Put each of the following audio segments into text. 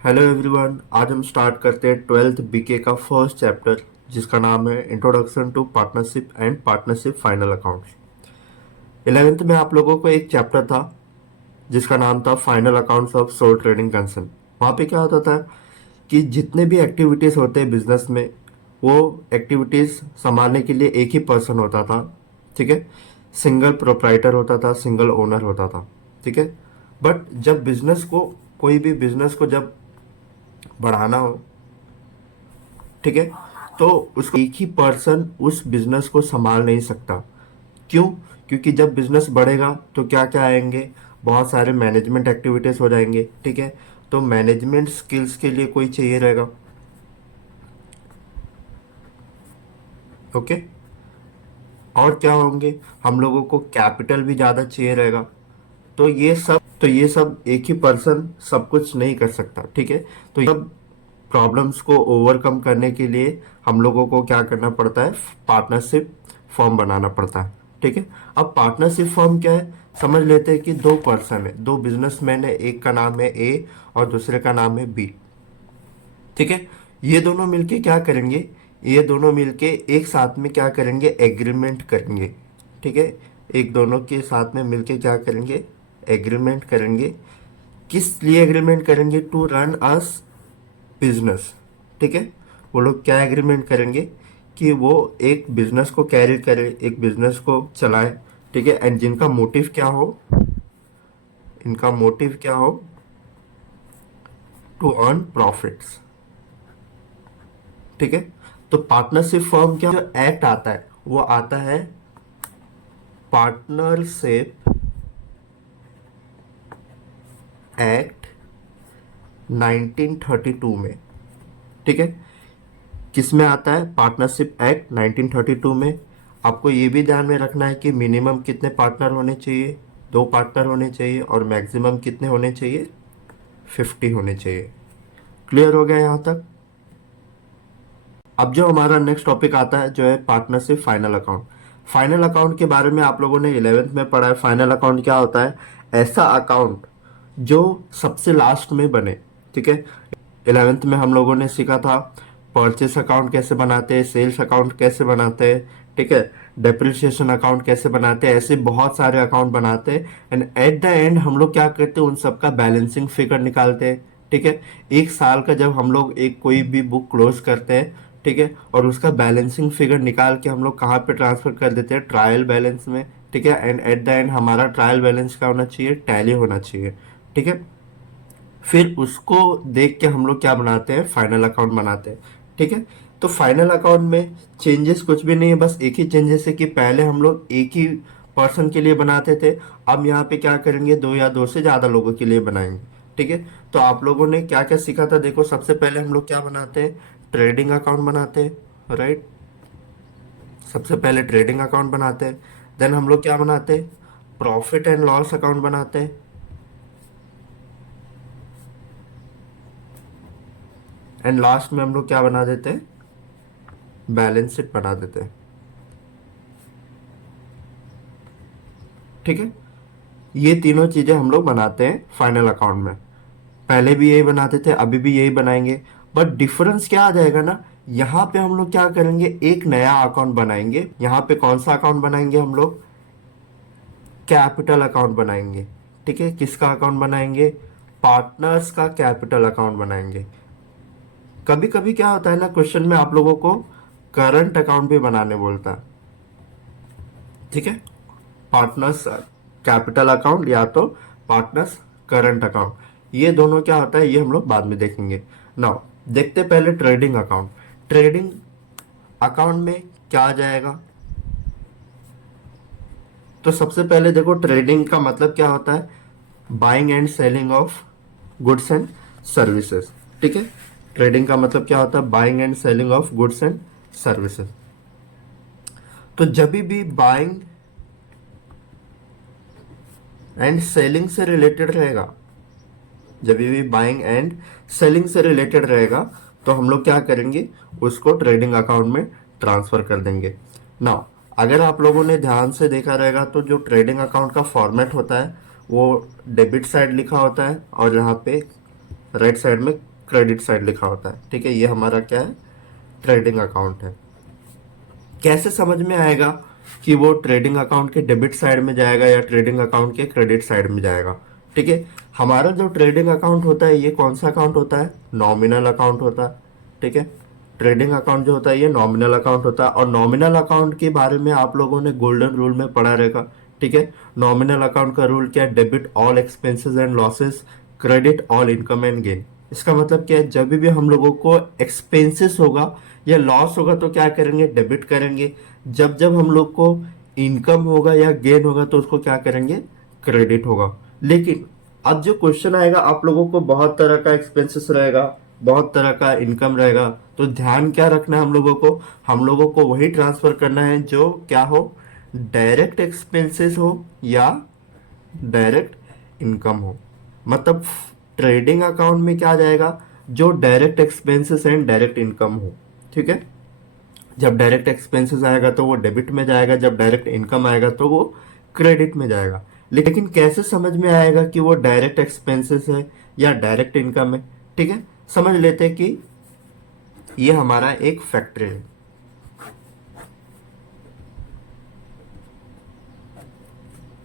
Hello everyone. आज हम start करते हैं 12th बीके का फर्स्ट चैप्टर जिसका नाम है introduction to partnership and partnership final accounts. 11th में आप लोगों को एक चैप्टर था जिसका नाम था final accounts of sole trading concern. वहाँ पे क्या होता था कि जितने भी एक्टिविटीज़ होते हैं बिजनेस में, वो एक्टिविटीज़ संभालने के लिए एक ही पर्सन होता था। ठीक है, सिंगल प्रोप्राइटर होता था, सिंगल ओनर होता था। ठीक है, बट जब बिजनेस को, कोई भी बिजनेस को जब बढ़ाना हो, ठीक है, तो उसको एक ही पर्सन उस बिजनेस को संभाल नहीं सकता। क्यों? क्योंकि जब बिजनेस बढ़ेगा तो क्या क्या आएंगे, बहुत सारे मैनेजमेंट एक्टिविटीज हो जाएंगे। ठीक है, तो मैनेजमेंट स्किल्स के लिए कोई चाहिए रहेगा। ओके, और क्या होंगे, हम लोगों को कैपिटल भी ज़्यादा चाहिए रहेगा। तो ये सब एक ही पर्सन सब कुछ नहीं कर सकता। ठीक है, तो ये सब प्रॉब्लम्स को ओवरकम करने के लिए हम लोगों को क्या करना पड़ता है, पार्टनरशिप फॉर्म बनाना पड़ता है। ठीक है, अब पार्टनरशिप फॉर्म क्या है, समझ लेते हैं कि दो पर्सन है, दो बिजनेसमैन है, एक का नाम है ए और दूसरे का नाम है बी। ठीक है, ये दोनों मिलके क्या करेंगे, ये दोनों मिलके एक साथ में क्या करेंगे, एग्रीमेंट करेंगे। ठीक है, एक दोनों के साथ में मिलके क्या करेंगे, एग्रीमेंट करेंगे। किस लिए एग्रीमेंट करेंगे, टू रन अस बिजनेस। ठीक है, वो लोग क्या एग्रीमेंट करेंगे कि वो एक बिजनेस को कैरी करे, एक बिजनेस को चलाए। ठीक है, एंड जिनका मोटिव क्या हो, इनका मोटिव क्या हो, टू अर्न प्रॉफिट्स। ठीक है, तो पार्टनरशिप फर्म क्या, जो एक्ट आता है वो आता है पार्टनरशिप एक्ट 1932 में। ठीक है, किस में आता है, पार्टनरशिप एक्ट 1932 में। आपको ये भी ध्यान में रखना है कि मिनिमम कितने पार्टनर होने चाहिए, दो पार्टनर होने चाहिए, और मैक्सिमम कितने होने चाहिए, 50 होने चाहिए। क्लियर हो गया यहाँ तक? अब जो हमारा नेक्स्ट टॉपिक आता है जो है partnership final account. Final account के बारे में आप लोगों ने 11th में पढ़ा है। फाइनल अकाउंट क्या होता है, ऐसा अकाउंट जो सबसे लास्ट में बने। ठीक है, 11th में हम लोगों ने सीखा था परचेस अकाउंट कैसे बनाते हैं, सेल्स अकाउंट कैसे बनाते हैं, ठीक है, डेप्रिसिएशन अकाउंट कैसे बनाते हैं, ऐसे बहुत सारे अकाउंट बनाते हैं। एंड एट द एंड हम लोग क्या करते हैं, उन सबका बैलेंसिंग फिगर निकालते हैं। ठीक है, एक साल का जब हम लोग एक कोई भी बुक क्लोज करते हैं, ठीक है, और उसका बैलेंसिंग फिगर निकाल के हम लोग कहाँ पे ट्रांसफर कर देते हैं, ट्रायल बैलेंस में। ठीक है, एंड एट द एंड हमारा ट्रायल बैलेंस क्या होना चाहिए, टैली होना चाहिए। ठीक है, फिर उसको देख के हम लोग क्या बनाते हैं, फाइनल अकाउंट बनाते हैं। ठीक है, तो फाइनल अकाउंट में चेंजेस कुछ भी नहीं है, बस एक ही चेंजेस है कि पहले हम लोग एक ही पर्सन के लिए बनाते थे, अब यहाँ पे क्या करेंगे, दो या दो से ज़्यादा लोगों के लिए बनाएंगे। ठीक है, तो आप लोगों ने क्या क्या सीखा था, देखो सबसे पहले हम लोग क्या बनाते हैं, ट्रेडिंग अकाउंट बनाते हैं, राइट। सबसे पहले ट्रेडिंग अकाउंट बनाते हैं, देन हम लोग क्या बनाते हैं, प्रॉफिट एंड लॉस अकाउंट बनाते हैं, एंड लास्ट में हम लोग क्या बना देते हैं, बैलेंस शीट बना देते हैं। ठीक है, ये तीनों चीजें हम लोग बनाते हैं फाइनल अकाउंट में। पहले भी यही बनाते थे, अभी भी यही बनाएंगे, बट डिफरेंस क्या आ जाएगा ना, यहाँ पे हम लोग क्या करेंगे, एक नया अकाउंट बनाएंगे। यहाँ पे कौन सा अकाउंट बनाएंगे हम लोग, कैपिटल अकाउंट बनाएंगे। ठीक है, किसका अकाउंट बनाएंगे, पार्टनर्स का कैपिटल अकाउंट बनाएंगे। कभी कभी क्या होता है ना, क्वेश्चन में आप लोगों को करंट अकाउंट भी बनाने बोलता है। ठीक है, पार्टनर्स कैपिटल अकाउंट या तो पार्टनर्स करंट अकाउंट, ये दोनों क्या होता है ये हम लोग बाद में देखेंगे। नाउ देखते पहले ट्रेडिंग अकाउंट। ट्रेडिंग अकाउंट में क्या आ जाएगा, तो सबसे पहले देखो ट्रेडिंग का मतलब क्या होता है, buying and selling of goods and services. ठीक है, ट्रेडिंग का मतलब क्या होता है, buying and selling of goods and services. तो जब भी बाइंग एंड सेलिंग से रिलेटेड रहेगा, जब भी बाइंग एंड सेलिंग से रिलेटेड रहेगा, तो हम लोग क्या करेंगे, उसको ट्रेडिंग अकाउंट में ट्रांसफर कर देंगे। नाउ अगर आप लोगों ने ध्यान से देखा रहेगा तो जो ट्रेडिंग अकाउंट का फॉर्मेट होता है वो डेबिट साइड लिखा होता है और यहाँ पे राइट साइड में क्रेडिट साइड लिखा होता है। ठीक है, ये हमारा क्या है, ट्रेडिंग अकाउंट है। कैसे समझ में आएगा कि वो ट्रेडिंग अकाउंट के डेबिट साइड में जाएगा या ट्रेडिंग अकाउंट के क्रेडिट साइड में जाएगा? ठीक है, हमारा जो ट्रेडिंग अकाउंट होता है ये कौन सा अकाउंट होता है, नॉमिनल अकाउंट होता है। ठीक है, ट्रेडिंग अकाउंट जो होता है ये नॉमिनल अकाउंट होता है, और नॉमिनल अकाउंट के बारे में आप लोगों ने गोल्डन रूल में पढ़ा रहेगा। ठीक है, नॉमिनल अकाउंट का रूल क्या है, debit all expenses and losses, credit all income and gain. इसका मतलब क्या है, जब भी हम लोगों को एक्सपेंसेस होगा या लॉस होगा तो क्या करेंगे, डेबिट करेंगे। जब जब हम लोग को इनकम होगा या गेन होगा तो उसको क्या करेंगे, क्रेडिट होगा। लेकिन अब जो क्वेश्चन आएगा, आप लोगों को बहुत तरह का एक्सपेंसेस रहेगा, बहुत तरह का इनकम रहेगा, तो ध्यान क्या रखना है हम लोगों को वही ट्रांसफर करना है जो क्या हो, डायरेक्ट एक्सपेंसेस हो या डायरेक्ट इनकम हो। मतलब ट्रेडिंग अकाउंट में क्या आ जाएगा, जो direct expenses and direct income हो। ठीक है, जब डायरेक्ट एक्सपेंसेस आएगा तो वो डेबिट में जाएगा, जब डायरेक्ट इनकम आएगा तो वो क्रेडिट में जाएगा। लेकिन कैसे समझ में आएगा कि वो डायरेक्ट एक्सपेंसेस है या डायरेक्ट इनकम है? ठीक है, समझ लेते हैं कि ये हमारा एक फैक्ट्री है।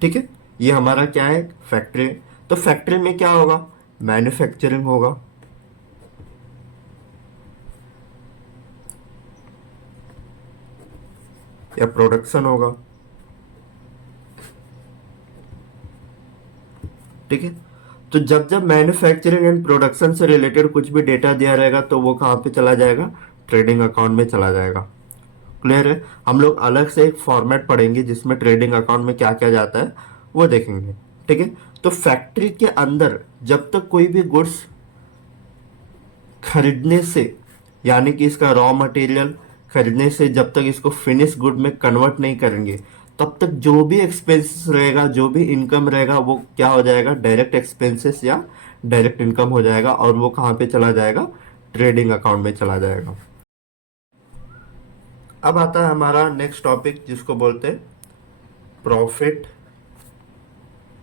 ठीक है, ये हमारा क्या है, फैक्ट्री। तो फैक्ट्री में क्या होगा, मैन्युफैक्चरिंग होगा, या प्रोडक्शन होगा। ठीक है, तो जब जब मैन्युफैक्चरिंग एंड प्रोडक्शन से रिलेटेड कुछ भी डेटा दिया रहेगा तो वो कहाँ पे चला जाएगा, ट्रेडिंग अकाउंट में चला जाएगा। क्लियर है, हम लोग अलग से एक फॉर्मेट पढ़ेंगे जिसमें ट्रेडिंग अकाउंट में क्या क्या जाता है वो देखेंगे। ठीक है, तो फैक्ट्री के अंदर जब तक कोई भी गुड्स खरीदने से, यानी कि इसका रॉ मटेरियल खरीदने से जब तक इसको फिनिश गुड में कन्वर्ट नहीं करेंगे, तब तक जो भी एक्सपेंसेस रहेगा, जो भी इनकम रहेगा, वो क्या हो जाएगा, डायरेक्ट एक्सपेंसेस या डायरेक्ट इनकम हो जाएगा, और वो कहाँ पे चला जाएगा, ट्रेडिंग अकाउंट में चला जाएगा। अब आता है हमारा नेक्स्ट टॉपिक जिसको बोलते हैं profit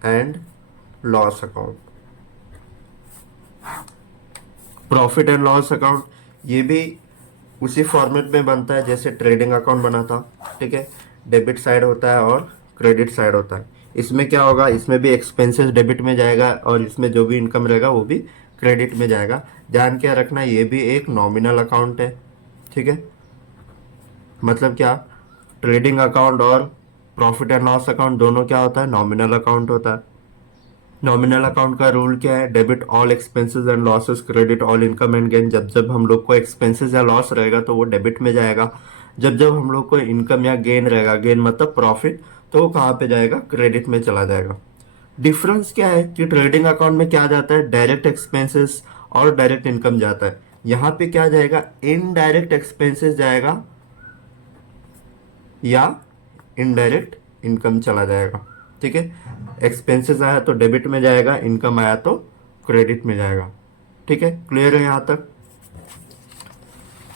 and loss account. Profit and loss account ये भी उसी फॉर्मेट में बनता है जैसे ट्रेडिंग अकाउंट बना था। ठीक है, डेबिट साइड होता है और क्रेडिट साइड होता है। इसमें क्या होगा, इसमें भी एक्सपेंसेस डेबिट में जाएगा और इसमें जो भी इनकम रहेगा वो भी क्रेडिट में जाएगा। ध्यान क्या रखना, ये भी एक नॉमिनल अकाउंट है। ठीक है, मतलब क्या, ट्रेडिंग अकाउंट और प्रॉफिट एंड लॉस अकाउंट दोनों क्या होता है, नॉमिनल अकाउंट होता है। नॉमिनल अकाउंट का रूल क्या है, debit all expenses and losses, credit all income and gain. जब जब हम लोग को एक्सपेंसेस या लॉस रहेगा तो वो डेबिट में जाएगा, जब जब हम लोग को इनकम या गेन रहेगा, गेन मतलब प्रॉफिट, तो वो कहाँ पे जाएगा, क्रेडिट में चला जाएगा। डिफरेंस क्या है कि ट्रेडिंग अकाउंट में क्या जाता है, डायरेक्ट एक्सपेंसेस और डायरेक्ट इनकम जाता है। यहाँ पे क्या जाएगा, इनडायरेक्ट एक्सपेंसेस जाएगा या इनडायरेक्ट इनकम चला जाएगा। ठीक है, एक्सपेंसेस आया तो डेबिट में जाएगा, इनकम आया तो क्रेडिट में जाएगा। ठीक है, क्लियर है यहाँ तक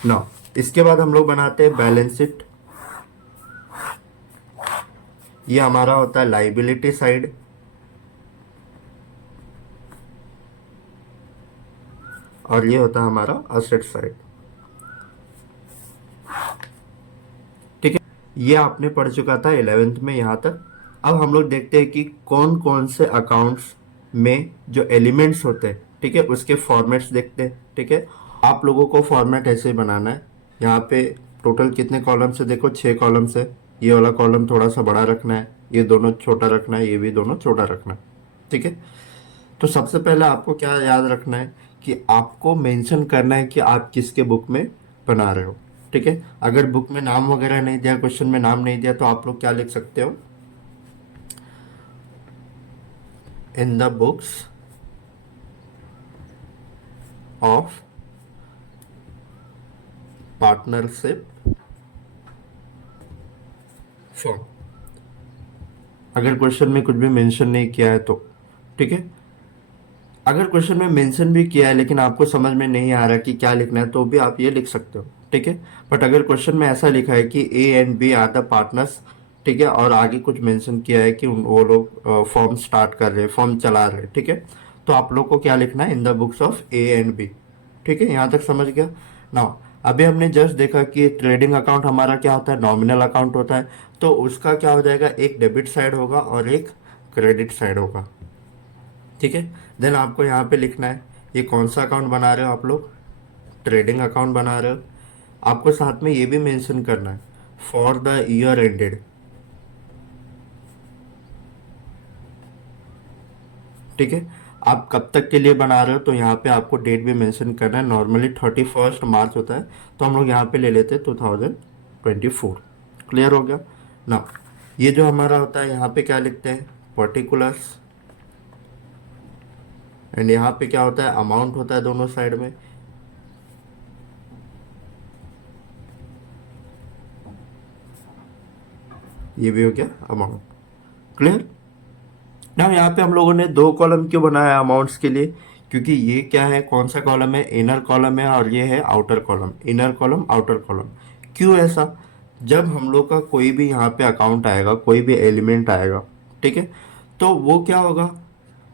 ना? इसके बाद हम लोग बनाते हैं बैलेंस शीट। ये हमारा होता है लाइबिलिटी साइड, और ये होता है हमारा असेट साइड। ठीक है, ये आपने पढ़ चुका था 11th में यहाँ तक। अब हम लोग देखते हैं कि कौन कौन से अकाउंट्स में जो एलिमेंट्स होते हैं, ठीक है, उसके फॉर्मेट्स देखते हैं। ठीक है, आप लोगों को फॉर्मेट ऐसे ही बनाना है। यहाँ पे टोटल कितने कॉलम्स है, देखो 6 कॉलम्स है। ये वाला कॉलम थोड़ा सा बड़ा रखना है, ये दोनों छोटा रखना है, ये भी दोनों छोटा रखना है। ठीक है, तो सबसे पहले आपको क्या याद रखना है कि आपको मेंशन करना है कि आप किसके बुक में बना रहे हो। ठीक है, अगर बुक में नाम वगैरह नहीं दिया, क्वेश्चन में नाम नहीं दिया, तो आप लोग क्या लिख सकते हो, इन the books of partnership form, अगर क्वेश्चन में कुछ भी मेंशन नहीं किया है तो। ठीक है, अगर क्वेश्चन में मेंशन भी किया है लेकिन आपको समझ में नहीं आ रहा कि क्या लिखना है, तो भी आप ये लिख सकते हो। ठीक है, बट अगर क्वेश्चन में ऐसा लिखा है कि A and B are the partners, ठीक है, और आगे कुछ मेंशन किया है कि वो लोग फॉर्म स्टार्ट कर रहे हैं, फॉर्म चला रहे हैं, ठीक है, तो आप लोग को क्या लिखना है, in the books of A and B. ठीक है, यहाँ तक समझ गया ना। अभी हमने जस्ट देखा कि ट्रेडिंग अकाउंट हमारा क्या होता है, नॉमिनल अकाउंट होता है। तो उसका क्या हो जाएगा, एक डेबिट साइड होगा और एक क्रेडिट साइड होगा। ठीक है, देन आपको यहाँ पे लिखना है ये कौन सा अकाउंट बना रहे हो आप लोग, ट्रेडिंग अकाउंट बना रहे हो। आपको साथ में ये भी मेंशन करना है फॉर द ईयर एंडेड। ठीक है, आप कब तक के लिए बना रहे हो, तो यहाँ पे आपको डेट भी मेंशन करना है। नॉर्मली 31 मार्च होता है, तो हम लोग यहाँ पे ले लेते हैं 2024। क्लियर हो गया ना। ये जो हमारा होता है यहाँ पे क्या लिखते हैं, पर्टिकुलर्स, एंड यहाँ पे क्या होता है, अमाउंट होता है दोनों साइड में। ये भी हो गया अमाउंट। क्लियर ना। यहाँ पे हम लोगों ने दो कॉलम क्यों बनाया अमाउंट्स के लिए, क्योंकि ये क्या है, कौन सा कॉलम है, इनर कॉलम है, और ये है outer column. Inner column outer column क्यों ऐसा, जब हम लोग का कोई भी यहाँ पे अकाउंट आएगा, कोई भी एलिमेंट आएगा, ठीक है, तो वो क्या होगा,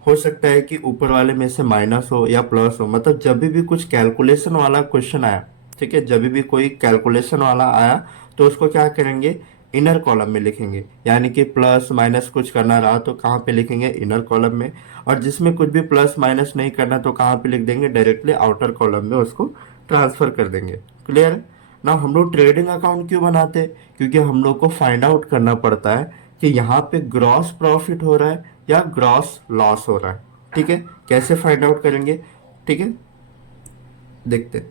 हो सकता है कि ऊपर वाले में से माइनस हो या प्लस हो। मतलब जब भी कुछ कैलकुलेशन वाला क्वेश्चन आया, ठीक है, जब भी कोई कैलकुलेशन वाला आया, तो उसको क्या करेंगे, इनर कॉलम में लिखेंगे। यानी कि प्लस माइनस कुछ करना रहा तो कहाँ पे लिखेंगे, इनर कॉलम में। और जिसमें कुछ भी प्लस माइनस नहीं करना तो कहाँ पे लिख देंगे, डायरेक्टली आउटर कॉलम में उसको ट्रांसफर कर देंगे। क्लियर है ना। हम लोग ट्रेडिंग अकाउंट क्यों बनाते हैं, क्योंकि हम लोग को फाइंड आउट करना पड़ता है कि यहाँ पे ग्रॉस प्रॉफिट हो रहा है या ग्रॉस लॉस हो रहा है। ठीक है, कैसे फाइंड आउट करेंगे, ठीक है, देखते हैं।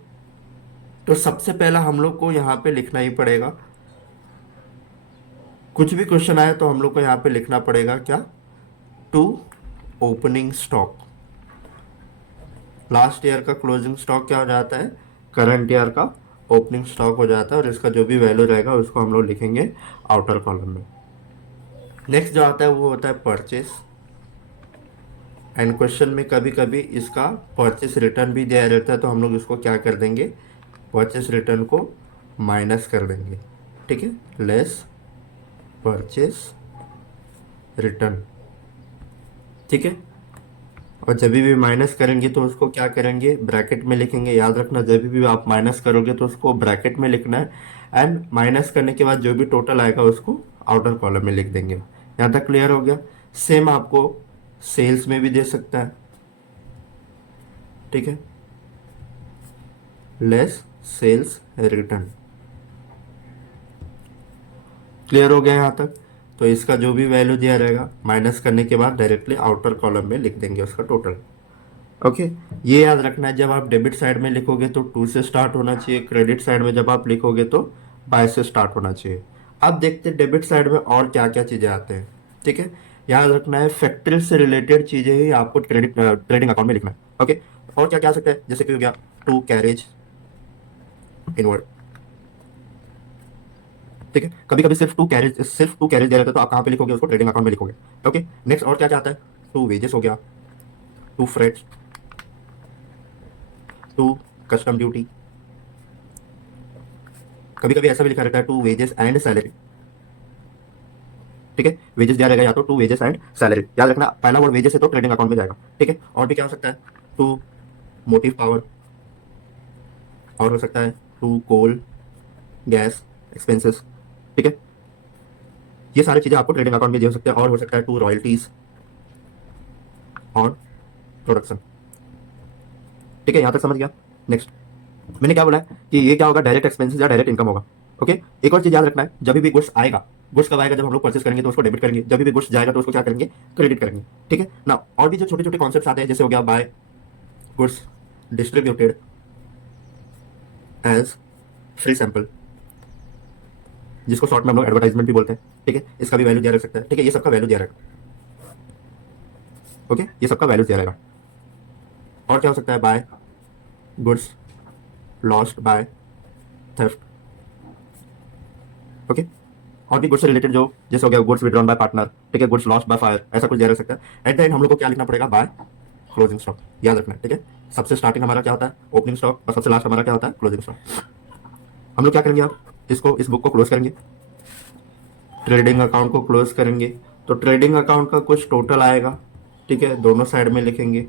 तो सबसे पहला हम लोग को यहाँ पे लिखना ही पड़ेगा, कुछ भी क्वेश्चन आए तो हम लोग को यहाँ पे लिखना पड़ेगा क्या, to opening stock. Last year का क्लोजिंग स्टॉक क्या हो जाता है, करंट ईयर का ओपनिंग स्टॉक हो जाता है, और इसका जो भी वैल्यू रहेगा उसको हम लोग लिखेंगे आउटर कॉलम में। नेक्स्ट जो आता है वो होता है परचेस। एंड क्वेश्चन में कभी कभी इसका परचेस रिटर्न भी दिया रहता है, तो हम लोग इसको क्या कर देंगे, परचेस रिटर्न को माइनस कर देंगे। ठीक है, लेस परचेस रिटर्न। ठीक है, और जब भी माइनस करेंगे तो उसको क्या करेंगे, ब्रैकेट में लिखेंगे। याद रखना, जब भी आप माइनस करोगे तो उसको ब्रैकेट में लिखना है, एंड माइनस करने के बाद जो भी टोटल आएगा उसको आउटर कॉलम में लिख देंगे। यहाँ तक क्लियर हो गया। सेम आपको सेल्स में भी दे सकता है। ठीक है, लेस सेल्स रिटर्न। क्लियर हो गया यहाँ तक। तो इसका जो भी वैल्यू दिया रहेगा माइनस करने के बाद डायरेक्टली आउटर कॉलम में लिख देंगे उसका टोटल। ओके, ये याद रखना है, जब आप डेबिट साइड में लिखोगे तो टू से स्टार्ट होना चाहिए, क्रेडिट साइड में जब आप लिखोगे तो बाय से स्टार्ट होना चाहिए। अब देखते हैं डेबिट साइड में और क्या क्या चीज़ें आते हैं। ठीक है, याद रखना है फैक्ट्री से रिलेटेड चीज़ें ही आपको ट्रेडिंग अकाउंट में लिखना है। ओके, और क्या क्या आ सकता है, जैसे कि हो गया टू कैरेज इनवर्ड। ठीक है, कभी कभी सिर्फ टू कैरेज दे रहता है, तो आप कहाँ पे लिखोगे, उसको ट्रेडिंग अकाउंट में लिखोगे। ओके, नेक्स्ट और क्या क्या आता है, टू वेजेस हो गया, to freight, to custom duty. कभी कभी ऐसा भी लिखा रहता है टू वेजेस एंड सैलरी। ठीक है, वेजेस दिया रहेगा या तो टू वेजेस एंड सैलरी। याद रखना, पहला वर्ड वेजेस है तो ट्रेडिंग अकाउंट में जाएगा। ठीक है, और भी क्या हो सकता है, टू मोटिव पावर, और हो सकता है टू कोल गैस एक्सपेंसेस। ठीक है, ये सारी चीजें आपको ट्रेडिंग अकाउंट में दे हो सकते हैं। और हो सकता है टू रॉयल्टीज और प्रोडक्शन। ठीक है, यहाँ तक समझ गया। नेक्स्ट मैंने क्या बोला है कि ये क्या होगा, डायरेक्ट एक्सपेंसेस या डायरेक्ट इनकम होगा। ओके, एक और चीज याद रखना है, जब भी गुड्स आएगा, गुड्स कब आएगा, जब हम लोग परचेस करेंगे तो उसको डेबिट करेंगे, जब भी गुड्स जाएगा तो उसको क्या करेंगे, क्रेडिट करेंगे। ठीक है ना। और भी जो छोटे छोटे कॉन्सेप्ट आते हैं, जैसे हो गया by goods distributed as free sample, जिसको शॉर्ट में हम लोग एडवर्टाइजमेंट भी बोलते हैं। ठीक है, इसका भी वैल्यू दिया रख सकता है। ठीक है, ये सबका वैल्यू दिया रहेगा। ओके, ये सबका वैल्यू दिया रहेगा। और क्या हो सकता है, by goods lost by theft. Okay, और भी गुड्स से रिलेटेड जो जैसे हो गया गुड्स विड्रॉन बाय पार्टनर। ठीक है, गुड्स लॉस्ट बाय फायर, ऐसा कुछ दिया रह सकता है। एट द एंड हम लोग को क्या लिखना पड़ेगा, बाय क्लोजिंग स्टॉक। याद रखना है। ठीक है, सबसे स्टार्टिंग हमारा क्या होता है, ओपनिंग स्टॉक, और सबसे लास्ट हमारा क्या होता है, क्लोजिंग स्टॉक। हम लोग क्या करेंगे, अब इस बुक को क्लोज करेंगे, ट्रेडिंग अकाउंट को क्लोज करेंगे। तो ट्रेडिंग अकाउंट का कुछ टोटल आएगा। ठीक है, दोनों साइड में लिखेंगे।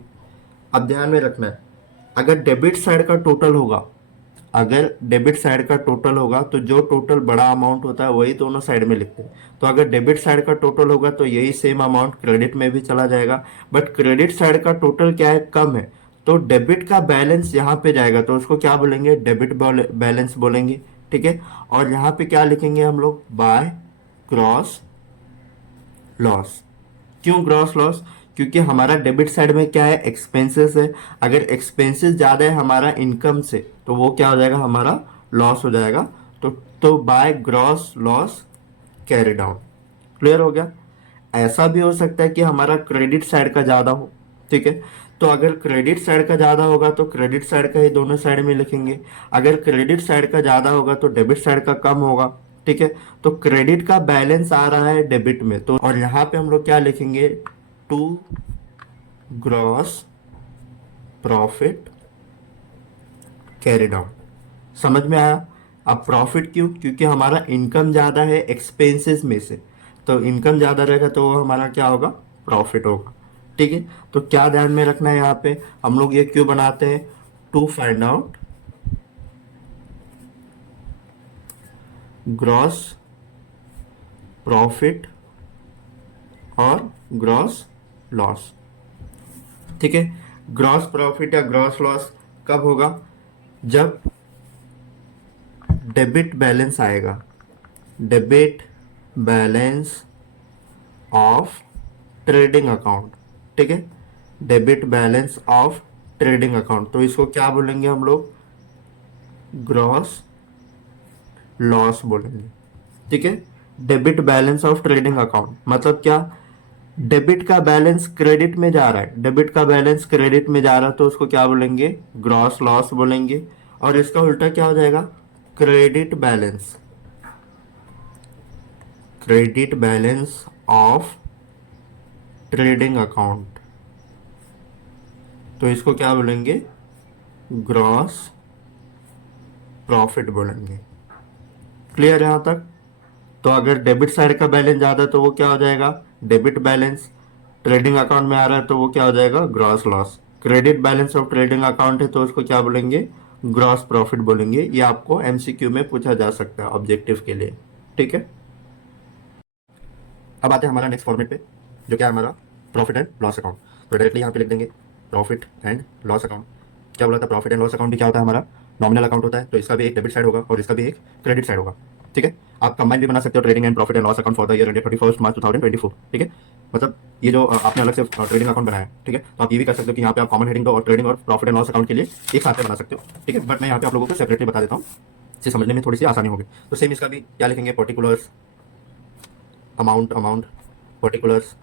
अब ध्यान में रखना है, अगर डेबिट साइड का टोटल होगा, अगर डेबिट साइड का टोटल होगा तो जो टोटल बड़ा अमाउंट होता है वही दोनों साइड में लिखते हैं। तो अगर डेबिट साइड का टोटल होगा तो यही सेम अमाउंट क्रेडिट में भी चला जाएगा। बट क्रेडिट साइड का टोटल क्या है, कम है, तो डेबिट का बैलेंस यहाँ पे जाएगा, तो उसको क्या बोलेंगे, डेबिट बैलेंस बोलेंगे। ठीक है। और यहाँ पे क्या लिखेंगे हम लोग, बाय ग्रॉस लॉस। क्यों ग्रॉस लॉस, क्योंकि हमारा डेबिट साइड में क्या है, एक्सपेंसेस है। अगर एक्सपेंसेस ज़्यादा है हमारा इनकम से तो वो क्या हो जाएगा, हमारा लॉस हो जाएगा। तो by gross loss carry down. Clear हो गया। ऐसा भी हो सकता है कि हमारा क्रेडिट साइड का ज़्यादा हो। ठीक है। तो अगर क्रेडिट साइड का ज़्यादा होगा तो क्रेडिट साइड का ही दोनों साइड में लिखेंगे। अगर क्रेडिट साइड का ज़्यादा होगा तो डेबिट साइड का कम होगा। ठीक है। तो क्रेडिट का बैलेंस आ रहा है डेबिट में, तो और यहाँ पे हम लोग क्या लिखेंगे, to gross profit carry down. समझ में आया। अब प्रॉफिट क्यों, क्योंकि हमारा इनकम ज़्यादा है एक्सपेंसेस में से, तो इनकम ज़्यादा रहेगा तो वो हमारा क्या होगा, प्रॉफिट होगा। ठीक है। तो क्या ध्यान में रखना है यहाँ पे, हम लोग ये क्यों बनाते हैं, to find out gross profit और ग्रॉस लॉस। ठीक है। ग्रॉस प्रॉफिट या ग्रॉस लॉस कब होगा, जब डेबिट बैलेंस आएगा, debit balance of trading account. ठीक है। Debit balance of trading account, तो इसको क्या बोलेंगे हम लोग, ग्रॉस लॉस बोलेंगे। ठीक है। Debit balance of trading account मतलब क्या, डेबिट का बैलेंस क्रेडिट में जा रहा है, डेबिट का बैलेंस क्रेडिट में जा रहा है तो उसको क्या बोलेंगे, ग्रॉस लॉस बोलेंगे। और इसका उल्टा क्या हो जाएगा, credit balance, credit balance of trading account, तो इसको क्या बोलेंगे, ग्रॉस प्रॉफिट बोलेंगे। क्लियर यहाँ तक। तो अगर डेबिट साइड का बैलेंस ज़्यादा तो वो क्या हो जाएगा, डेबिट बैलेंस। ट्रेडिंग अकाउंट में आ रहा है तो वो क्या हो जाएगा, gross loss. Credit balance of trading account है तो उसको क्या बोलेंगे, ग्रॉस प्रॉफिट बोलेंगे। ये आपको एमसीक्यू में पूछा जा सकता है ऑब्जेक्टिव के लिए। ठीक है। अब आते हैं हमारा नेक्स्ट फॉर्मेट पे, जो क्या है हमारा प्रॉफिट एंड लॉस अकाउंट। तो डायरेक्टली यहाँ पे लिख देंगे प्रॉफिट एंड लॉस अकाउंट। क्या बोला था, प्रॉफिट एंड लॉस अकाउंट भी क्या होता है, हमारा नॉमिनल अकाउंट होता है, तो इसका भी एक डेबिट साइड होगा और इसका भी एक क्रेडिट साइड होगा। ठीक है। आप कंबाइन भी बना सकते हो, trading and profit and loss account for the year ended 31 मार्च 2024। ठीक है। मतलब ये जो आपने अलग से ट्रेडिंग अकाउंट बनाया है, ठीक है, तो आप ये भी कर सकते हो कि यहाँ पे आप कॉमन हेडिंग दो और ट्रेडिंग और प्रॉफिट एंड लॉस अकाउंट के लिए एक साथ में बना सकते हो। ठीक है। बट मैं यहाँ पे आप लोगों को सेपरेटली बता देता हूँ, इसे समझने में थोड़ी सी आसानी होगी। तो सेम इसका भी क्या लिखेंगे, particulars amount, amount particulars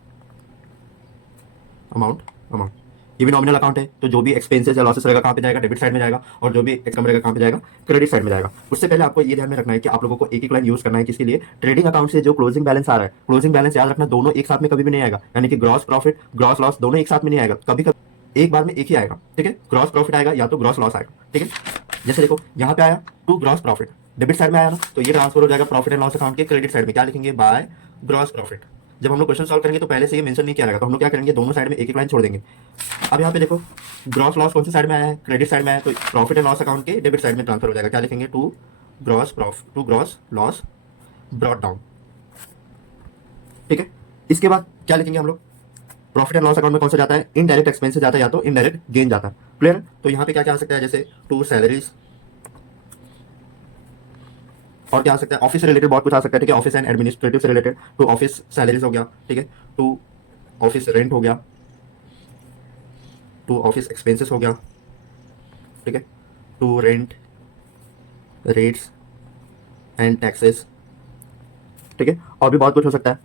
amount, amount. ये भी नॉमिनल अकाउंट है, तो जो भी एक्सपेंसेस या लॉसेस रहेगा कहाँ पे जाएगा, डेबिट साइड में जाएगा, और जो भी इनकम रहेगा कहाँ पे जाएगा, क्रेडिट साइड में जाएगा। उससे पहले आपको ये ध्यान में रखना है कि आप लोगों को एक एक लाइन यूज करना है, किसके लिए, ट्रेडिंग अकाउंट से जो क्लोजिंग बैलेंस आ रहा है, क्लोजिंग बैलेंस याद रखना दोनों एक साथ में कभी भी नहीं आएगा, यानी कि ग्रॉस प्रॉफिट ग्रॉस लॉस दोनों एक साथ में नहीं आएगा, कभी कभी एक बार में एक ही आएगा। ठीक है। ग्रॉस प्रॉफिट आएगा या तो ग्रॉस लॉस आएगा। ठीक है। जैसे देखो यहाँ पे आया to gross profit, debit side में आया ना, तो ये ट्रांसफर हो जाएगा प्रॉफिट एंड लॉस अकाउंट के क्रेडिट साइड में, क्या लिखेंगे, बाय ग्रॉस प्रॉफिट। जब हम लोग क्वेश्चन सॉल्व करेंगे तो पहले से ये मेंशन नहीं किया रहेगा, तो हम लोग क्या करेंगे, दोनों साइड में एक एक लाइन छोड़ देंगे। अब यहाँ पे देखो ग्रॉस लॉस कौन सी साइड में आया है, क्रेडिट साइड में आया है, तो प्रॉफिट एंड लॉस अकाउंट के डेबिट साइड में ट्रांसफर हो जाएगा, क्या लिखेंगे, to gross loss brought down. ठीक है। इसके बाद क्या लिखेंगे हम लोग, प्रॉफिट एंड लॉस अकाउंट में कौन सा जाता है, इनडायरेक्ट एक्सपेंस जाता है या तो इनडायरेक्ट गेन जाता है। क्लियर। तो यहाँ पे क्या क्या आ सकता है, जैसे टू सैलरीज, और क्या आ सकता है, ऑफिस से रिलेटेड बहुत कुछ आ सकता है। ठीक है। ऑफिस एंड एडमिनिस्ट्रेटिव से रिलेटेड, टू ऑफिस सैलरीज हो गया। ठीक है। टू ऑफिस रेंट हो गया, टू ऑफिस एक्सपेंसेस हो गया। ठीक है। To rent rates and taxes. ठीक है। और भी बहुत कुछ हो सकता है,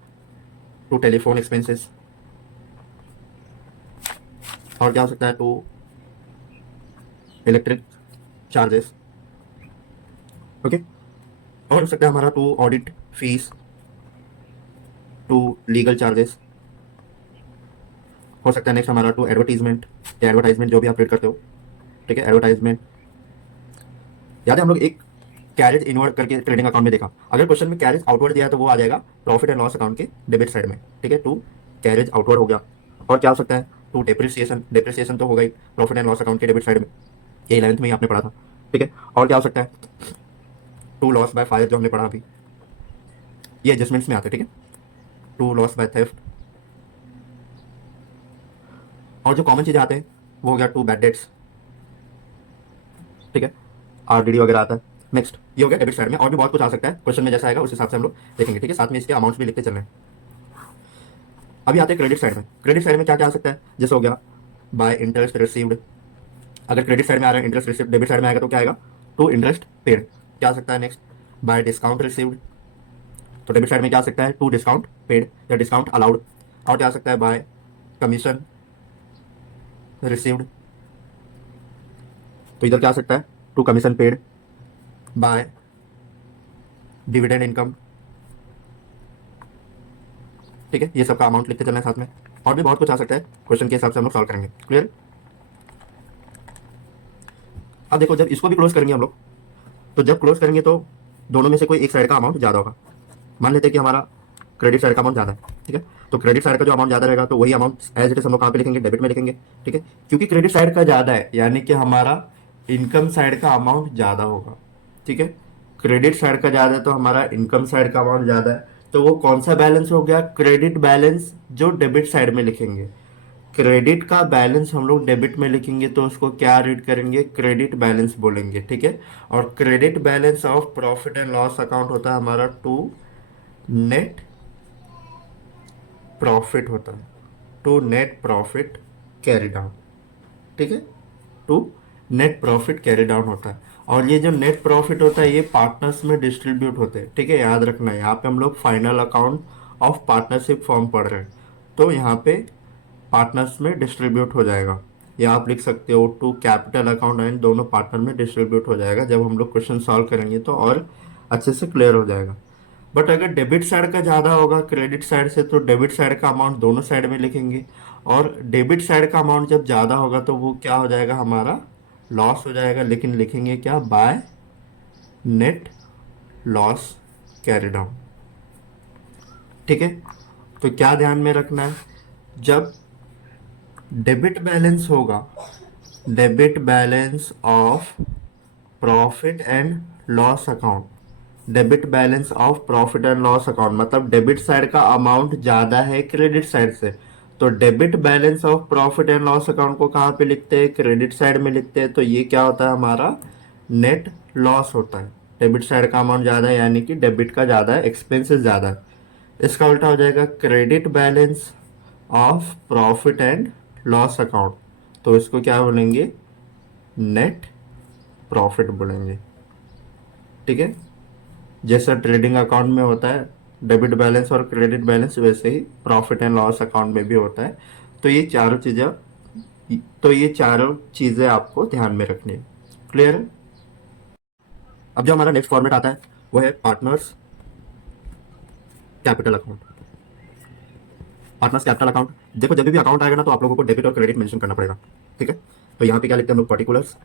टू टेलीफोन एक्सपेंसेस, और क्या हो सकता है, टू इलेक्ट्रिक चार्जेस। ओके। और हो सकता है हमारा to audit fees, to legal charges. हो सकता है नेक्स्ट हमारा टू एडवर्टीजमेंट, या एडवर्टाइजमेंट जो भी आप रीड करते हो। ठीक है। एडवर्टाइजमेंट। याद है हम लोग एक कैरेज इनवर्ड करके ट्रेडिंग अकाउंट में देखा, अगर क्वेश्चन में कैरेज आउटवर्ड दिया है तो वो आ जाएगा प्रॉफिट एंड लॉस अकाउंट के डेबिट साइड में। ठीक है। टू कैरेज आउटवर्ड हो गया। और क्या हो सकता है, टू डेप्रिसिएशन, डेप्रिसिएशन तो होगा ही प्रॉफिट एंड लॉस अकाउंट के डेबिट साइड में। ये 11th में ही आपने पढ़ा था, ठीक है। और क्या हो सकता है, टू लॉस बाय फायर जो हमने पढ़ा अभी, ये एडजस्टमेंट्स में आते हैं, ठीक है। टू लॉस बाय थेफ्ट, और जो कॉमन चीज़ें आते हैं वो हो गया टू बैड डेट्स, ठीक है। आरडीडी वगैरह आता है। नेक्स्ट ये हो गया डेबिट साइड में, और भी बहुत कुछ आ सकता है, क्वेश्चन में जैसा आएगा उस हिसाब से हम लोग देखेंगे, ठीक है। साथ में इसके अमाउंट्स भी लिखते चल रहे हैं। अभी आते हैं क्रेडिट साइड में। क्रेडिट साइड में क्या क्या आ सकता है, जैसे हो गया बाय इंटरेस्ट रिसीव्ड। अगर क्रेडिट साइड में आ रहा है इंटरेस्ट रिसीव्ड, डेबिट साइड में आएगा तो क्या आएगा, टू इंटरेस्ट पेड। क्या आ सकता है नेक्स्ट, बाय डिस्काउंट रिसीव्ड। तो डेबिट साइड में क्या आ सकता है, टू डिस्काउंट पेड या डिस्काउंट अलाउड। और क्या आ सकता है, बाय कमीशन रिसीव्ड। तो इधर क्या आ सकता है, to commission paid, by dividend income, ठीक है। ये सब का अमाउंट लिखते चलना है साथ में। और भी बहुत कुछ आ सकता है, क्वेश्चन के हिसाब से हम लोग सॉल्व करेंगे। क्लियर। अब देखो जब इसको भी क्लोज करेंगे हम लोग, तो जब क्लोज करेंगे तो दोनों में से कोई एक साइड का अमाउंट ज़्यादा होगा। मान लेते हैं कि हमारा क्रेडिट साइड का अमाउंट ज़्यादा है, ठीक है। तो क्रेडिट साइड का जो अमाउंट ज़्यादा रहेगा तो वही अमाउंट एज इट इज हम लोग कहाँ पे लिखेंगे, डेबिट में लिखेंगे, ठीक है। क्योंकि क्रेडिट साइड का ज़्यादा है यानी कि हमारा इनकम साइड का अमाउंट ज़्यादा होगा, ठीक है। क्रेडिट साइड का ज़्यादा है तो हमारा इनकम साइड का अमाउंट ज़्यादा है, तो वो कौन सा बैलेंस हो गया, क्रेडिट बैलेंस जो डेबिट साइड में लिखेंगे। क्रेडिट का बैलेंस हम लोग डेबिट में लिखेंगे तो उसको क्या रीड करेंगे, क्रेडिट बैलेंस बोलेंगे, ठीक है। और credit balance of profit and loss account होता है हमारा टू नेट प्रॉफिट होता है, to net profit carry down, ठीक है। To net profit carry down होता है। और ये जो नेट प्रॉफिट होता है ये पार्टनर्स में डिस्ट्रीब्यूट होते हैं, ठीक है। याद रखना है यहाँ पे हम लोग final account of partnership form पढ़ रहे हैं, तो यहाँ पे पार्टनर्स में डिस्ट्रीब्यूट हो जाएगा, या आप लिख सकते हो टू कैपिटल अकाउंट एंड दोनों पार्टनर में डिस्ट्रीब्यूट हो जाएगा। जब हम लोग क्वेश्चन सॉल्व करेंगे तो और अच्छे से क्लियर हो जाएगा। बट अगर डेबिट साइड का ज़्यादा होगा क्रेडिट साइड से तो डेबिट साइड का अमाउंट दोनों साइड में लिखेंगे, और डेबिट साइड का अमाउंट जब ज़्यादा होगा तो वो क्या हो जाएगा, हमारा लॉस हो जाएगा। लेकिन लिखेंगे क्या, by net loss carry down, ठीक है। तो क्या ध्यान में रखना है, जब डेबिट बैलेंस होगा, debit balance of profit and loss account, debit balance of profit and loss account मतलब डेबिट साइड का अमाउंट ज़्यादा है क्रेडिट साइड से, तो debit balance of profit and loss account को कहाँ पे लिखते हैं, क्रेडिट साइड में लिखते हैं। तो ये क्या होता है, हमारा नेट लॉस होता है। डेबिट साइड का अमाउंट ज़्यादा है यानी कि डेबिट का ज़्यादा है, एक्सपेंसेस ज़्यादा है। इसका उल्टा हो जाएगा credit balance of profit and loss account, तो इसको क्या बोलेंगे, नेट प्रॉफिट बोलेंगे, ठीक है। जैसा ट्रेडिंग अकाउंट में होता है डेबिट बैलेंस और क्रेडिट बैलेंस, वैसे ही प्रॉफिट एंड लॉस अकाउंट में भी होता है। तो ये चारों चीज़ें आपको ध्यान में रखनी है। क्लियर है। अब जो हमारा नेक्स्ट फॉर्मेट आता है वो है partners capital account. Partners capital account, देखो जब भी अकाउंट आएगा ना तो आप लोगों को डेबिट और क्रेडिट मेंशन करना पड़ेगा, ठीक है। तो यहाँ पे क्या लिखते हैं हम लोग, पर्टिकुलर्स।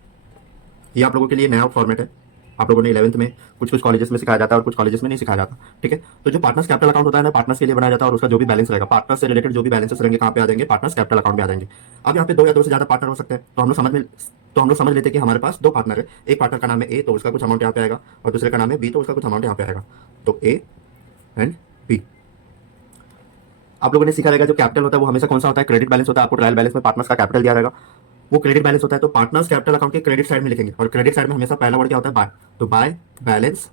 ये आप लोगों के लिए नया फॉर्मेट है, आप लोगों ने 11th में कुछ कुछ कॉलेजेस में सिखाया जाता है और कुछ कॉलेजेस में नहीं सिखाया जाता, ठीक है। तो जो पार्टनर्स कैपिटल अकाउंट होता है ना, पार्टनर्स के लिए बनाया जाता है, और उसका जो भी बैलेंस रहेगा, पार्टनर्स से रिलेटेड जो भी बैलेंसेस रहेंगे कहाँ पे आ जाएंगे, पार्टनर्स कैपिटल अकाउंट में आ जाएंगे। अब यहाँ पे दो या दो से ज़्यादा पार्टनर हो सकते हैं, तो हम लोग समझ लेते हैं कि हमारे पास दो पार्टनर है। एक पार्टनर का नाम है ए, तो उसका कुछ अमाउंट यहाँ पे आएगा, और दूसरे का नाम है बी, तो उसका कुछ अमाउंट यहाँ पे आएगा। तो ए एंड बी। आप लोगों ने सीखा रहेगा जो कैपिटल होता है वो हमेशा कौन सा होता है, क्रेडिट बैलेंस होता है। आपको ट्रायल बैलेंस में पार्टनर्स का कैपिटल दिया रहेगा, वो क्रेडिट बैलेंस होता है। तो पार्टनर्स कैपिटल अकाउंट के क्रेडिट साइड में लिखेंगे, और क्रेडिट साइड में हमेशा पहला वर्ड क्या होता है, बाय। तो बाय बैलेंस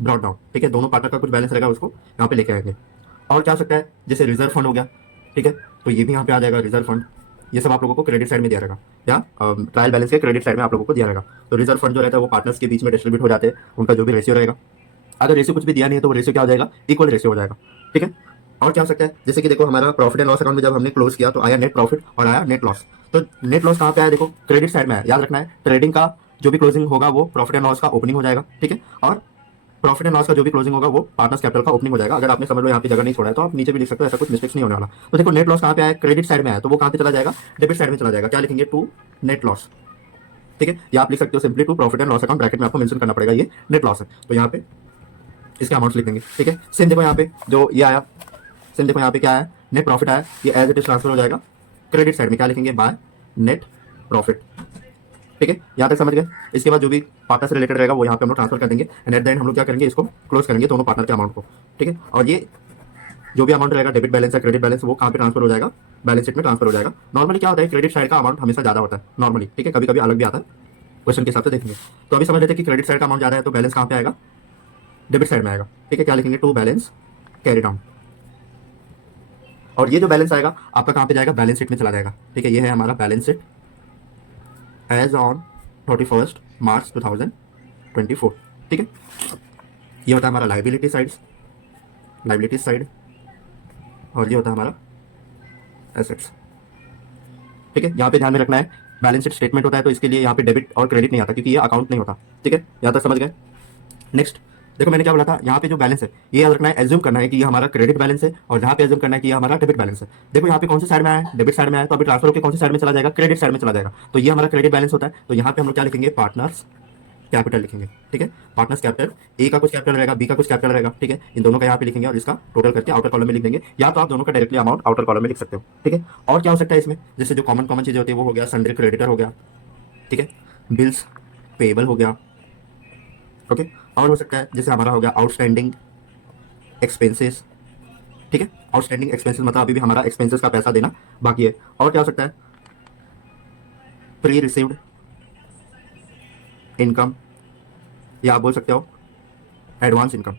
ब्रॉट डाउन, ठीक है। दोनों पार्टनर का कुछ बैलेंस रहेगा उसको यहाँ पे लेके आएंगे। और क्या हो सकता है, जैसे रिजर्व फंड हो गया, ठीक है। तो ये भी यहाँ पे आ जाएगा रिजर्व फंड। ये सब आप लोगों को क्रेडिट साइड में दिया रहेगा, या ट्रायल बैलेंस के क्रेडिट साइड में आप लोगों को दिया रहेगा। तो रिजर्व फंड जो रहता है वो पार्टनर्स के बीच में डिस्ट्रीब्यूट हो जाते हैं, उनका जो भी रेशियो रहेगा। अगर रेशियो कुछ भी दिया नहीं है तो वो रेशियो क्या हो जाएगा, इक्वल रेशियो हो जाएगा, ठीक है। और क्या हो सकता है, जैसे कि देखो हमारा प्रॉफिट एंड लॉस अकाउंट में जब हमने क्लोज किया तो आया नेट प्रॉफिट और आया नेट लॉस। तो नेट लॉस कहाँ पे आया, देखो क्रेडिट साइड में है। याद रखना है ट्रेडिंग का जो भी क्लोजिंग होगा वो प्रॉफिट एंड लॉस का ओपनिंग हो जाएगा, ठीक है। और प्रॉफिट एंड लॉस का जो भी क्लोजिंग होगा वो पार्टनर्स कैपिटल का ओपनिंग हो जाएगा। अगर आपने समझ लो यहाँ पे जगह नहीं छोड़ा है तो आप नीचे भी लिख सकते हो, ऐसा कुछ मिस्टेक्स नहीं होने वाला। तो देखो नेट लॉस कहाँ पे आया, क्रेडिट साइड में आया, तो वो कहाँ पे चला जाएगा, डेबिट साइड में चला जाएगा। क्या लिखेंगे, टू नेट लॉस, ठीक है। या आप लिख सकते हो simply to profit and loss account, bracket में आपको मेंशन करना पड़ेगा ये नेट लॉस है। तो यहाँ पे इसके अमाउंट्स लिख देंगे, ठीक है। सेम देखो यहाँ पे जो ये आया, सेम देखो यहाँ पे क्या आया, नेट प्रॉफिट आया, ये एज इट इज ट्रांसफर हो जाएगा क्रेडिट साइड में। क्या लिखेंगे, बाय नेट प्रॉफिट, ठीक है, यहाँ तक समझ गए। इसके बाद जो भी पार्टनर से रिलेटेड रहेगा वो यहाँ पे हम लोग ट्रांसफर कर देंगे एंड एट द एंड हम लोग क्या करेंगे, इसको क्लोज करेंगे दोनों पार्टनर के अमाउंट को। ठीक है, और ये जो भी अमाउंट रहेगा डेबिट बैलेंस या क्रेडिट बैलेंस वो कहाँ पे ट्रांसफर हो जाएगा, बैलेंस शीट में ट्रांसफर हो जाएगा। नॉर्मली क्या होता है, क्रेडिट साइड का अमाउंट हमेशा ज़्यादा होता है नॉर्मली। ठीक है, कभी कभी अलग भी आता है, क्वेश्चन के हिसाब से देखेंगे। तो अभी समझ लेते हैं कि क्रेडिट साइड का अमाउंट ज़्यादा है तो बैलेंस कहाँ पे आएगा, डेबिट साइड में आएगा। ठीक है, क्या लिखेंगे, टू बैलेंस कैरी डाउन। और ये जो बैलेंस आएगा आपका कहाँ पे जाएगा, बैलेंस शीट में चला जाएगा। ठीक है, ये है हमारा बैलेंस शीट एज ऑन 31 मार्च 2024। ठीक है, ये होता है हमारा लाइबिलिटी साइड और ये होता है हमारा एसेट्स। ठीक है, यहाँ पे ध्यान में रखना है बैलेंस शीट स्टेटमेंट होता है तो इसके लिए यहाँ पे डेबिट और क्रेडिट नहीं आता क्योंकि ये अकाउंट नहीं होता। ठीक है, यहाँ तक समझ गए। नेक्स्ट देखो मैंने क्या बोला था, यहाँ पे जो बैलेंस है ये याद रखना है, एज्यूम करना है कि ये हमारा क्रेडिट बैलेंस है और यहाँ पे एज्यूम करना है कि ये हमारा डेबिट बैलेंस है। देखो यहाँ पे कौन से साइड में आया है, डेबिट साइड में आया, तो अभी ट्रांसफर होकर कौन से साइड में चला जाएगा, क्रेडिट साइड में चला जाएगा। तो ये हमारा क्रेडिट बैलेंस होता है। तो यहाँ पे हम लोग क्या लिखेंगे, पार्टनर्स कैपिटल लिखेंगे। ठीक है, पार्टनर्स कैपिटल, ए का कुछ कैपिटल रहेगा, बी का कुछ कैपिटल रहेगा। ठीक है, इन दोनों का यहाँ पे लिखेंगे और इसका टोटल करके आउटर कॉलम में लिख देंगे, या तो आप दोनों का डायरेक्टली अमाउंट आउटर कॉलम में लिख सकते हो। ठीक है, और क्या हो सकता है इसमें, जैसे जो कॉमन चीजें होती है वो हो गया, सन्ड्री क्रेडिटर हो गया। ठीक है, बिल्स पेबल हो गया। ओके, और हो सकता है जैसे हमारा हो गया आउटस्टैंडिंग एक्सपेंसेस। ठीक है, आउटस्टैंडिंग एक्सपेंसेस मतलब अभी भी हमारा एक्सपेंसेस का पैसा देना बाकी है। और क्या हो सकता है, प्री रिसीव्ड इनकम, या आप बोल सकते हो एडवांस इनकम।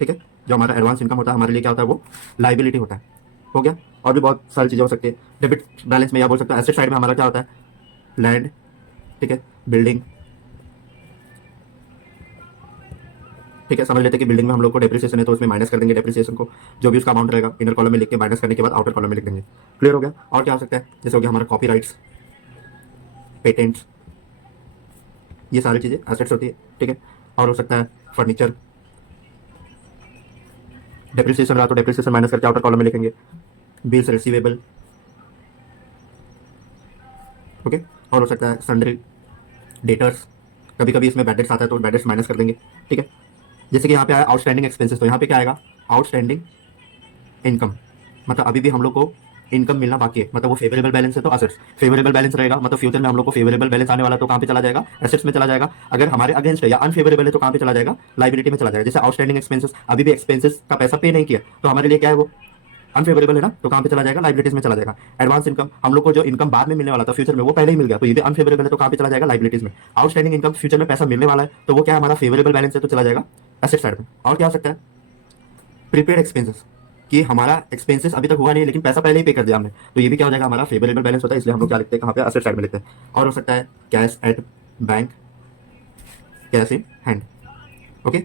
ठीक है, जो हमारा एडवांस इनकम होता है हमारे लिए क्या होता है, वो लाइबिलिटी होता है। हो गया, और भी बहुत सारी चीज़ें हो सकती है। डेबिट बैलेंस में या बोल सकते हो एसेट साइड में हमारा क्या होता है, लैंड, ठीक है, बिल्डिंग। ठीक है, समझ लेते हैं कि बिल्डिंग में हम लोग को डेप्रिसिएशन है तो उसमें माइनस कर देंगे डेप्रिसिएशन को, जो भी उसका अमाउंट रहेगा इनर कॉलम में लिख के माइनस करने के बाद आउटर कॉलम में लिख देंगे। क्लियर हो गया। और क्या हो सकता है, जैसे हो गया हमारा कॉपी राइट्स, पेटेंट्स, ये सारी चीज़ें एसेट्स होती है। ठीक है, और हो सकता है फर्नीचर, डेप्रिसिएशन रहा तो डेप्रिसिएशन माइनस करके आउटर कॉलम में लिखेंगे। बिल्स रिसीवेबल, ओके, और हो सकता है सन्ड्री डेटर्स, कभी कभी इसमें बैड डेट्स आता है तो बैड डेट्स माइनस कर देंगे। ठीक है, जैसे कि यहाँ पे आया आउटस्टैंडिंग एक्सपेंसेस, तो यहाँ पे क्या आएगा, आउटस्टैंडिंग इनकम, मतलब अभी भी हम लोग को इनकम मिलना बाकी है, मतलब वो फेवरेबल बैलेंस है तो असेट्स। फेवरेबल बैलेंस रहेगा मतलब फ्यूचर में हम लोग को फेवरेबल बैलेंस आने वाला तो कहाँ पे चला जाएगा, एसेट्स में चला जाएगा। अगर हमारे अगेंस्ट है या अनफेवरेबल है तो कहाँ पे चला जाएगा, लाइबिलिटी में चला जाएगा। जैसे आउटस्टैंडिंग एक्सपेंसेस, अभी भी एक्सपेंसेस का पैसा पे नहीं किया तो हमारे लिए क्या है, वो अनफेवरेबल है ना, तो कहाँ पे चला जाएगा, लाइबिलिटीज में चला जाएगा। एडवांस इनकम, हम लोग को जो इनकम बाद में मिलने वाला था फ्यूचर में वो पहले ही मिल गया तो ये भी अनफेवरेबल है तो कहाँ पे चला जाएगा, लाइबिलिटीज में। आउटस्टैंडिंग इनकम, फ्यूचर में पैसा मिलने वाला है तो वो क्या है, हमारा फेवरेबल बैलेंस है तो चला जाएगा एसेट साइड में। और क्या हो सकता है, प्रीपेड एक्सपेंसेस, कि हमारा एक्सपेंसेस अभी तक हुआ नहीं लेकिन पैसा पहले ही पे कर दिया हमने, तो ये भी क्या हो जाएगा, हमारा फेवरेबल बैलेंस होता है, इसलिए हम लोग क्या लिखते हैं, कहाँ पे, एसेट साइड में लिखते हैं। और हो सकता है cash at bank, cash in hand. Okay,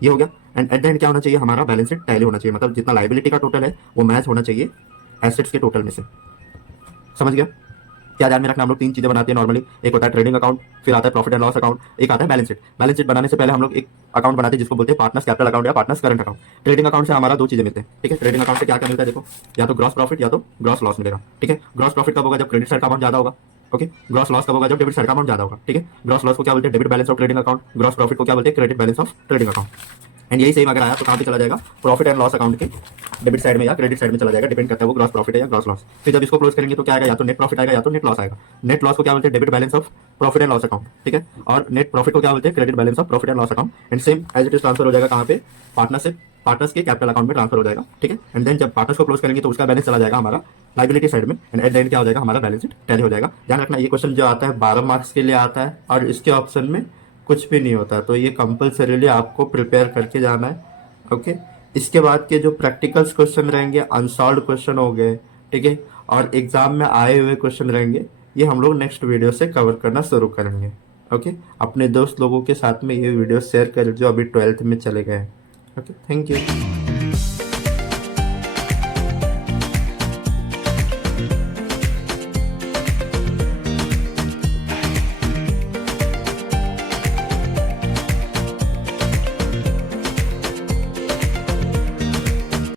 ये हो गया। एंड एट द एंड क्या होना चाहिए, हमारा बैलेंस शीट टैली होना चाहिए, मतलब जितना लाइबिलिटी का टोटल है वो मैच होना चाहिए एसेट्स के टोटल में से। समझ गया। क्या ध्यान में रखना, हम लोग तीन चीजें बनाते हैं नॉर्मली, एक होता है ट्रेडिंग अकाउंट, फिर आता है प्रॉफिट एंड लॉस अकाउंट, एक आता है बैलेंस शीट। बैलेंस शीट बनाने से पहले हम लोग एक अकाउंट बनाते हैं जिसको बोलते हैं पार्टनर्स कैपिटल अकाउंट या partners current account. Trading account से हमारा दो चीजें मिलते हैं। ठीक है, ट्रेडिंग अकाउंट से क्या क्या मिलता है, देखो, या तो ग्रॉस प्रॉफिट या तो ग्रॉस लॉस मिलेगा। ठीक है, ग्रॉस प्रॉफिट कब होगा, जब क्रेडिट साइड का अमाउंट ज्यादा होगा। ओके, ग्रॉस लॉस कब होगा, जब डेबिट साइड का अमाउंट ज्यादा होगा। ठीक है, ग्रॉस लॉस को क्या बोलते हैं, debit balance of trading account, gross profit को क्या बोलते हैं, credit balance of trading account. And यही सेम अगर आया तो कहाँ पे चला जाएगा, प्रॉफिट एंड लॉस अकाउंट के डेबिट साइड में या क्रेडिट साइड में चला जाएगा, डिपेंड करता है वो ग्रॉस प्रॉफिट है या ग्रॉस लॉस। फिर जब इसको क्लोज करेंगे तो क्या आएगा, या तो नेट प्रॉफिट आएगा या तो नेट लॉस आएगा। नेट लॉस को क्या बोलते हैं, debit balance of profit and loss account. ठीक है, और नेट प्रॉफिट को क्या बोलते हैं, credit balance of profit and loss account. And same as it is transfer हो जाएगा कहाँ पे, पार्टनर्स के कैपिटल अकाउंट में ट्रांसफर हो जाएगा। ठीक है, एंड देन जब पार्टनर्स को क्लोज करेंगे तो उसका बैलेंस चला जाएगा हमारा लाइबिलिटी साइड में। एंड एट द एंड क्या हो जाएगा, हमारा बैलेंस शीट टैली हो जाएगा। ध्यान रखना ये क्वेश्चन जो आता है 12 मार्क्स के लिए आता है और इसके ऑप्शन में कुछ भी नहीं होता, तो ये कंपल्सरीली आपको प्रिपेयर करके जाना है। ओके, इसके बाद के जो प्रैक्टिकल्स क्वेश्चन रहेंगे, अनसॉल्व क्वेश्चन हो गए, ठीक है, और एग्जाम में आए हुए क्वेश्चन रहेंगे, ये हम लोग नेक्स्ट वीडियो से कवर करना शुरू करेंगे। ओके, अपने दोस्त लोगों के साथ में ये वीडियो शेयर कर जो अभी 12th में चले गए हैं। Okay, thank you.